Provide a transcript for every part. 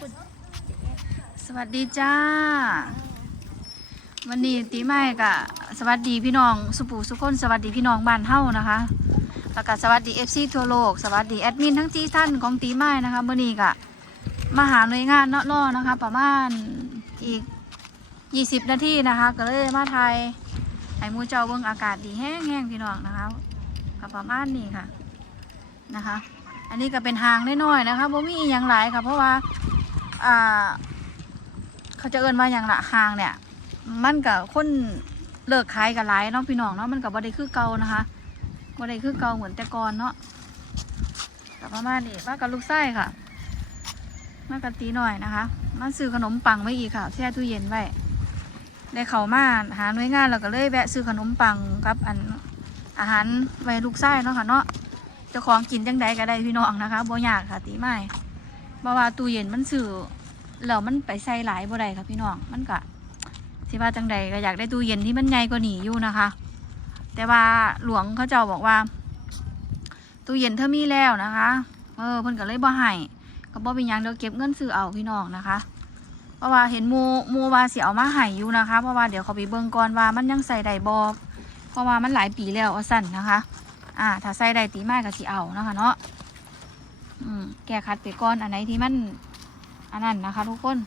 สวัสดีจ้า วันนี้ตีไม้กะสวัสดีพี่น้องสุปูสุคนสวัสดีพี่น้องบ้านเฮานะคะแล้วก็สวัสดีเอฟซีทั่วโลกสวัสดีแอดมินทั้งที่ท่านของตีไม้นะคะวันนี้กะมาหาหน่วยงานเนาะล่อนะคะ ประมาณอีก 20 นาทีนะคะ ก็เลยมาไทยให้มูเจ้าเบิ่งอากาศดีแห้งๆพี่น้องนะคะก็ประมาณนี้ค่ะนะคะ อันนี้ก็เป็นหางน้อยๆนะคะบ่มีอย่างหลายค่ะ เพราะว่า อ่า เขาจะเอินว่าอย่างละหางเนี่ย มันกับคนเลิกขายกับหลายเนาะพี่น้องเนาะมันกับบ่ได้คือเก่านะคะบ่ได้คือเก่าเหมือนแต่ก่อนเนาะกับประมาณนี้มากับลูกไส้ค่ะ มากับตีหน่อยนะคะมาซื้อขนมปังไว้อีกค่ะแช่ตู้เย็นไว้ได้เขามาหาหน่วยงานเราก็เลยแวะซื้อขนมปังกับอันอาหารไว้ลูกไส้เนาะค่ะเนาะเจ้าของกินจังใดก็ได้พี่น้องนะคะบ่ยากค่ะตีไม่ เพราะว่าตู้เย็นมันซื้อแล้วมันไปใส่หลายบ่ได้ค่ะพี่น้องมันก็สิว่าจังใดก็อยากได้ตู้เย็นที่มันใหญ่กว่านี้อยู่นะคะ แต่ว่าหลวงเขาเจ้าบอกว่า ตู้เย็นเธอมีแล้วนะคะเออเพิ่นก็เลยบ่ให้ก็บ่เป็นหยังเดี๋ยวเก็บเงินซื้อเอาพี่น้องนะคะ เพราะว่าเห็นมูมูว่าสิเอามาให้อยู่นะคะ เพราะว่าเดี๋ยวเขาไปเบิ่งก่อนว่ามันยังใส่ได้บ่เพราะว่ามันหลายปีแล้วอสั่นนะคะ อ่า ถ้าใส่ได้ตีไม้ก็สิเอานะคะ เนาะ อืมแก้คัดไปก่อนอันไหนที่มัน อันนั้นนะคะ ทุกคน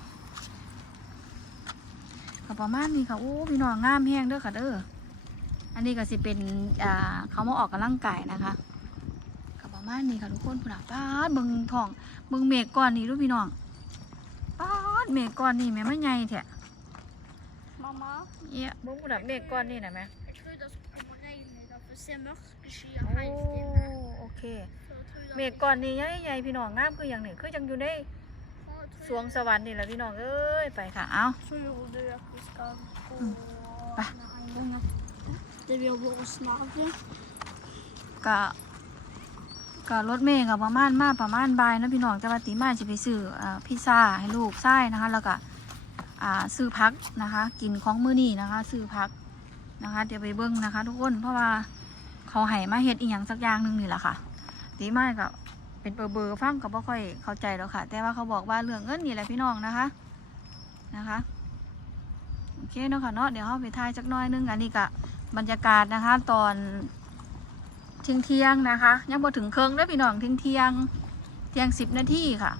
ก็ประมาณนี้ค่ะโอ้พี่น้องงามแห้งเด้อค่ะเด้ออันนี้ก็สิเป็นอ่าเขามาออกกำลังกายนะคะก็ประมาณนี้ค่ะทุกคนพุ่นน่ะป้าดเบิ่งท้องเบิ่งเมฆก้อนนี้ดูพี่น้องป้าดเมฆก้อนนี้แม่ไม่ใหญ่แท้ Mamma, เอี้ยเบิ่งพุ่นน่ะเมฆก้อนนี้น่ะแม่ jeg tror det skal komme regn i dag, for se mørke skyer โอ้ helt inne. โอเค เมฆก้อนนี้ใหญ่พี่น้องงามคืออย่างหนึ่งคือจังอยู่ในสวงสวรรค์นี่แหละพี่น้องเอ้ยไปค่ะเอา tror du at vi ska gå Mm. Hva? Nei, Det blir bare snarere. ก็ก็รถเมย์กับประมาณมาประมาณบ่ายเนาะพี่น้องจะว่าตีมาจะไปซื้ออ่าพิซซ่าให้ลูกไส้นะคะ แล้วก็อ่าซื้อพักนะคะ กินของมื้อนี้นะคะ ซื้อพักนะคะ เดี๋ยวไปเบิ้งนะคะ ทุกคนเพราะว่าเขาให้มาเฮ็ดอีหยังสักอย่างหนึ่งนี่แหละค่ะ ตีมากับเป็นเบอร์เบอร์ฟังก็บ่ค่อยเข้าใจแล้วค่ะ แต่ว่าเขาบอกว่าเรื่องเงินนี่แหละพี่น้องนะคะนะคะโอเคเนาะค่ะเนาะเดี๋ยวเราไปทายจักหน้อยนึงอันนี้ก็บรรยากาศนะคะ ตอนเที่ยงเที่ยงๆนะคะ ยังบ่ถึงเครื่องเด้อพี่น้องเที่ยงเที่ยงๆเที่ยงสิบนาทีค่ะ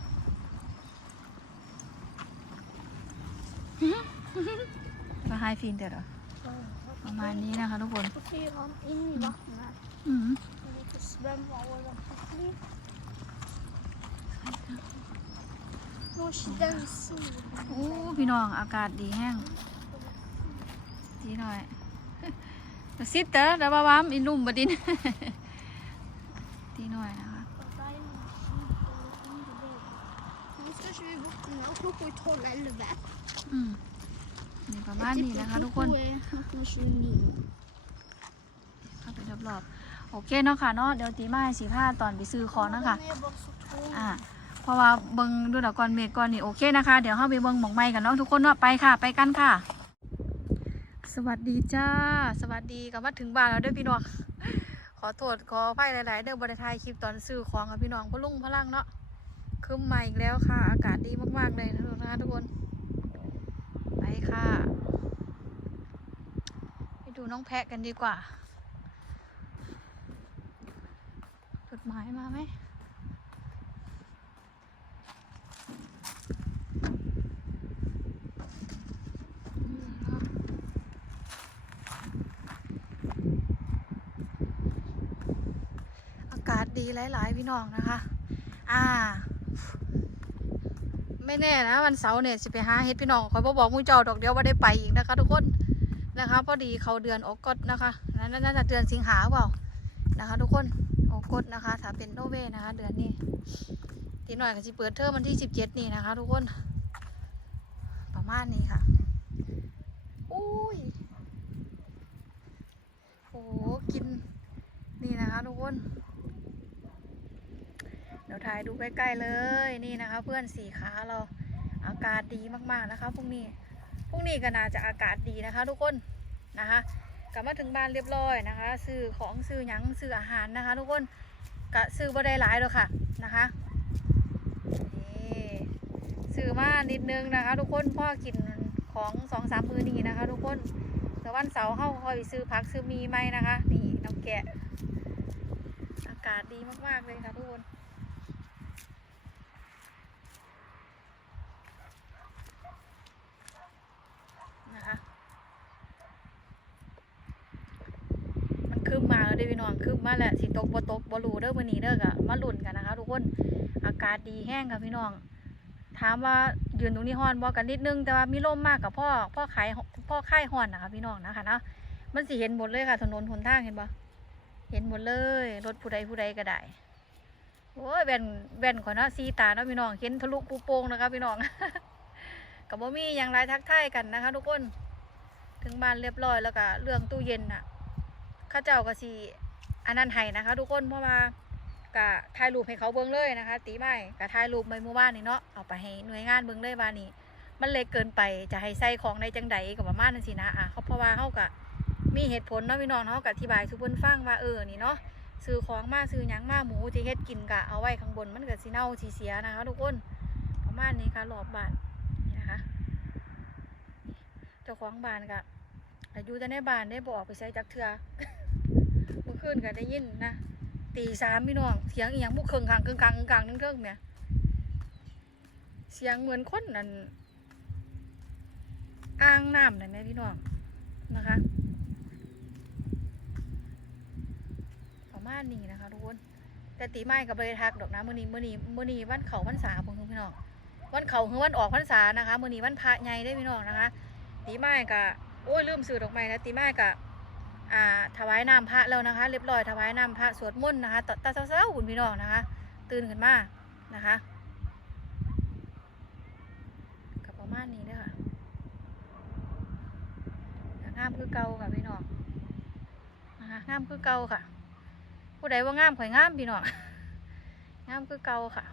ก็ให้ฟินเดี๋ยวเหรอประมาณนี้นะคะทุกคน Så fyrer han inn i vannet. อืม โนชิดังสูโอ้พี่น้องอากาศดีแห้งดีหน่อยตะซิดเตอร์ดาบาามอินุ่มบดินดีหน่อยนะคะอืมนี่ประมาณนี้นะคะทุกคนเข้าไปรอบๆ โอเคเนาะค่ะเนาะเดี๋ยวตีมาสีผ้าตอนไปซื้อของนะคะอ่าเพราะว่าเบิงดูดอกก่อนเมฆก่อนนี่โอเคนะคะ เดี๋ยวเข้าไปเบิงหมองไม้กันเนาะทุกคนเนาะไปค่ะ ไปกันค่ะ สวัสดีจ้า สวัสดีกับมาถึงบ้านแล้วเด้อพี่น้องขอโทษขออภัยหลาย ๆ เด้อบริทายคลิปตอนซื้อของกับพี่น้องพะลุงพะลังเนาะคืมมาอีกแล้วค่ะ อากาศดีมาก ๆ เลยนะคะทุกคน ไปค่ะ ไปดูน้องแพะกันดีกว่าจด หมายมาไหมอากาศดีหลาย ๆ พี่น้องนะคะ อ่า ไม่แน่นะวันเสาร์เนี่ยสิไปหาเฮ็ดพี่น้องคอยบอกหมูเจ้าดอกเดียวว่าได้ไปอีกนะคะทุกคนนะคะพอดีเขาเดือนออกกฎนะคะนั่นน่าจะเดือนสิงหาเปล่านะคะ ทุกคน กกฎนะคะถ้าเป็นโนเวนะคะ เดือนนี้ทีหน่อยก็จะเปิดเทอมวันที่สิบเจ็ดนี่นะคะ ทุกคน ประมาณนี้ค่ะอุ้ยโหกินนี่นะคะ ทุกคนเดี๋ยวถ่ายดูใกล้ๆเลยนี่นะคะ เพื่อนสีขาเราอากาศดีมากๆนะคะพรุ่งนี้พรุ่งนี้ก็น่าจะอากาศดีนะคะ ทุกคนนะคะ กลับมาถึงบ้านเรียบร้อยนะคะซื้อของซื้อหยังซื้ออาหารนะคะ ทุกคนกะซื้อบ่ได้หลายหรอกค่ะนะคะนี่ซื้อมานิดนึงนะคะ ทุกคนพ่อกินของสองสามมือนี้นะคะ ทุกคนแต่วันเสาร์เข้าคอยไปซื้อพักซื้อมีไหมนะคะ นี่น้ำแกะ อากาศดีมากๆเลยค่ะทุกคนนะคะ มัน คืบมาแล้วเด้พี่น้องคืบมาแล้วสิตกบ่ตกบ่รูเด้อมื้อนี้เด้อกะมาลุ้นกันนะคะ ทุกคนอากาศดีแห้งค่ะพี่น้อง ถามว่ายืนตรงนี้ฮอนบ่กันนิดนึงแต่ว่ามีลมมากกับพ่อพ่อขายพ่อค่ายฮอนนะคะพี่น้องนะคะเนาะมันสิเห็นหมดเลยค่ะถนนหนทางเห็นบ่เห็นหมดเลยรถผู้ใดผู้ใดก็ได้โอ้ยแว่นแว่นขอเนาะสีตาเนาะพี่น้องเห็นทะลุปูโป่งนะคะพี่น้องกับบ่มีอย่างไรทักทายกันนะคะ ทุกคน ถึงบ้านเรียบร้อยแล้วก็เรื่องตู้เย็นน่ะ ข้าเจ้าก็สิอันนั้นให้นะคะ ทุกคนเพราะว่ากะถ่ายรูปให้เขาเบิ่งเลยนะคะ ตีไม้กะถ่ายรูปไปเมื่อวานนี่เนาะเอาไปให้หน่วยงานเบิ่งเลยว่านี่มันเล็กเกินไปจะให้ใส่ของในจังใดกับประมาณนั้นสินะอะเขาเพราะว่าเขากะมีเหตุผลเนาะพี่น้องเขากะอธิบายสุเพิ่นฟังว่าเออนี่เนาะซื้อของมาซื้อหยังมาหมูที่เฮ็ดกินกะเอาไว้ข้างบนมันก็สิเน่าสิเสียนะคะ ทุกคนประมาณนี้ค่ะรอบบ้านนี่นะคะเจ้าของบ้านกะอายุจะในบ้านได้บอกไปใช้จักเทือเมื่อ คืนก็ได้ยินนะตีสามพี่น้องเสียงอียงบุกเครื่องกลางเคืองกลางเคืองกลางนึงเครื่องเนี่ยเสียงเหมือนคนนั่นอ่างน้ำนั่นแหละพี่น้องนะคะประมาณนี้นะคะทุกคนแต่ตีไม้กับเลยทักดอกนะมือนีมือนีมือนีวันเขาพรรษาพงพี่น้องวันเขาคือวันออกพรรษานะคะมือนีวันพระใหญ่ได้พี่น้องนะคะ ตีไม้กะโอ้ยลืมสื่อดอกไม้นะตีไม้กะอ่า ถวายน้ำพระแล้วนะคะ เรียบร้อยถวายน้ำพระสวดมนต์นะคะตาเช้าๆคุณพี่น้องนะคะ ตื่นขึ้นมานะคะกับประมาณนี้เด้อค่ะงามคือเก่าค่ะพี่น้องนะคะงามคือเก่าค่ะ ผู้ใดว่างามข่อยงามพี่น้องงามคือเก่าค่ะ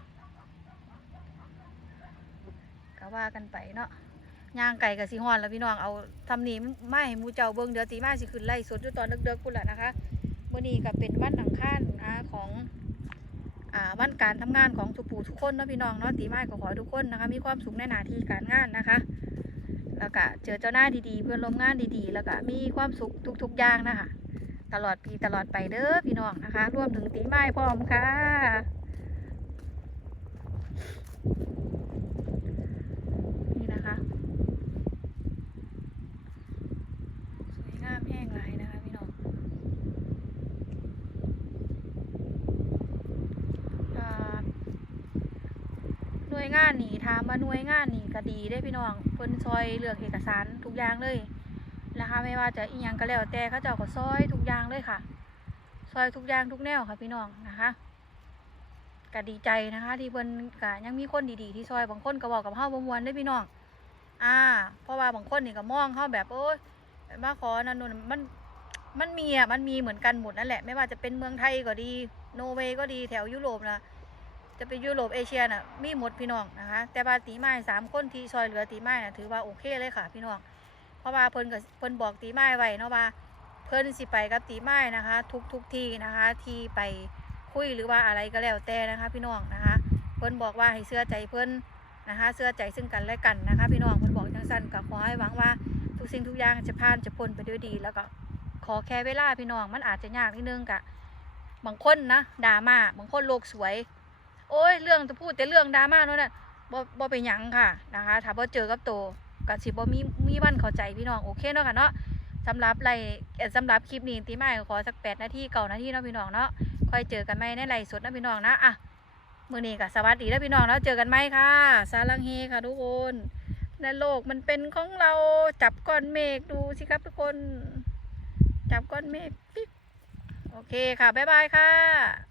ก็ว่ากันไปเนาะ ย่างไก่กับสีฮอนแล้วพี่น้องเอาทำนี้ไม้หมูเจ้าเบิ้งเดี๋ยวตีมาสิขึ้นไล่สดอยู่ตอนเด็กๆพุ่นแหละนะคะเมื่อนี้ก็เป็นวันอังคารนะของอ่าวันการทำงานของทุกปู่ทุกคนเนาะพี่น้องเนาะตีไมาก็ขอทุกคนนะคะ มีความสุขในหน้าที่การงานนะคะ แล้วก็เจอเจ้าหน้าดีๆ เพื่อนร่วมงานดีๆ แล้วก็มีความสุขทุกๆอย่างนะคะ ตลอดปีตลอดไปเด้อพี่น้องนะคะ ร่วมถึงตีไม้พร้อมค่ะ นี่นะคะ สวยงามแห้งหลายนะคะพี่น้องอ่าหน่ วยงานนี่ถามว่าหน่วยงานนี่ก็ดีได้พี่น้องเพิ่นซอยเลือกเอกสารทุกอย่างเลยนะคะไม่ว่าจะอีหยังก็แล้วแต่เขาเจ้าก็ซอยทุกอย่างเลยค่ะ ซอยทุกอย่างทุกแนวค่ะพี่น้องนะคะก็ดีใจนะคะ ที่เพิ่นก็ยังมีคนดีๆ ที่ซอยบางคนก็บอกกับเฮาบ่มวนได้พี่น้องอ่า เพราะว่าบางคนนี่ก็มองเขาแบบโอ้ยมาขอนั่นนู่นมันมันมีอะมันมีเหมือนกันหมดนั่นแหละ ไม่ว่าจะเป็นเมืองไทยก็ดี โนเวย์ก็ดีแถวยุโรปนะ จะเป็นยุโรปเอเชียน่ะมีหมดพี่น้องนะคะแต่ว่าตีไม้สามคนที่ซอยเหลือตีไม้น่ะถือว่าโอเคเลยค่ะพี่น้องเพราะว่าเพิ่นก็เพิ่นบอกตีไม้ไว้เนาะว่าเพิ่นสิไปกับตีไม้นะคะ ทุกทุกที่นะคะที่ไปคุยหรือว่าอะไรก็แล้วแต่นะคะ พี่น้องนะคะ เพิ่นบอกว่าให้เชื่อใจเพิ่นนะคะเสื้อใจซึ่งกันและกันนะคะ พี่น้องเพิ่นบอกจังสั้นก็ขอให้หวังว่าทุกสิ่งทุกอย่างจะผ่านจะพ้นไปด้วยดี แล้วก็ขอแค่เวลาพี่น้องมันอาจจะยากนิดนึงกะบางคนนะดราม่าบางคนโลกสวย โอ้ยเรื่องจะพูดแต่เรื่องดราม่าโน่นน่ะบ่บ่เป็นหยังค่ะนะคะถ้าบ่เจอกับโตวก็สิบ่มีมีวันเข้าใจพี่น้องโอเคเนาะค่ะเนาะสำหรับไล่สำหรับคลิปนี้ตีไม้ขอสัก8นาทีเก้านาทีเนาะพี่น้องเนาะค่อยเจอกันใหมในไลฟ์สดนะพี่น้องนะอะมือนี้ก็สวัสดีแล้วพี่น้องแล้วเจอกันไหมค่ะ สารังเฮค่ะทุกคนในโลกมันเป็นของเราจับก้อนเมฆดูสิครับทุกคน จับก้อนเมฆปิ๊บโอเคค่ะ บ๊ายบายค่ะ